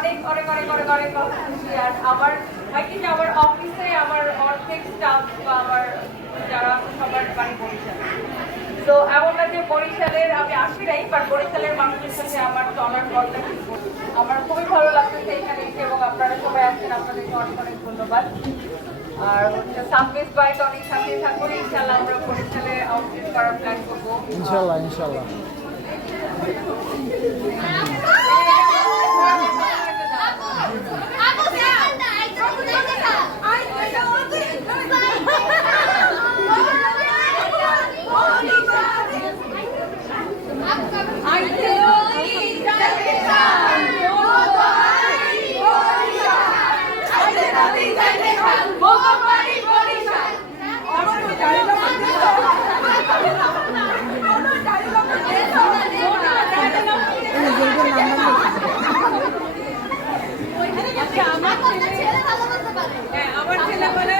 অনেক অনেক অনেক অনেক অনেক খুশি। আর আমার আমার অফিসে আমার অর্ধেক স্টাফ বা আমার যারা সবার বাড়ি বরিশালে। তো এমন না যে বরিশালের আমি আসি নাই, বাট বরিশালের মানুষের সাথে আমার চলার পথটা আমার খুবই ভালো লাগতেছে এখানে এসে, এবং আপনারা সবাই আসছেন, আপনাদেরকে অনেক অনেক ধন্যবাদ। আর হচ্ছে সামবেশ বাইক অনেক সাথে থাকুন, ইনশাল্লাহ আমরা বরিশালে আউটফিট করার প্ল্যান করবো ইনশাল্লাহ ইনশাল্লাহ। আমার ছেলে বলে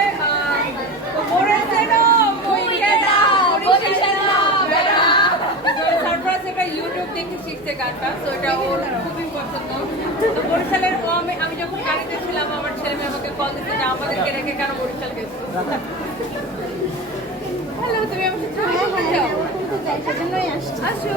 সারপ্রাইজ একটা ইউটিউব দেখে শিখছে গানটা, তো এটা ওর খুবই পছন্দ। তো বরিশালের আমি যখন গাড়িতে ছিলাম আমার ছেলে মেয়ে আমাকে কল দিচ্ছে যে আমাদেরকে রেখে কেন বরিশাল গেছো। হ্যালো, তুমি আমাকে ছবি তুলতে চাও? সেজন্যই আসছি। আসো।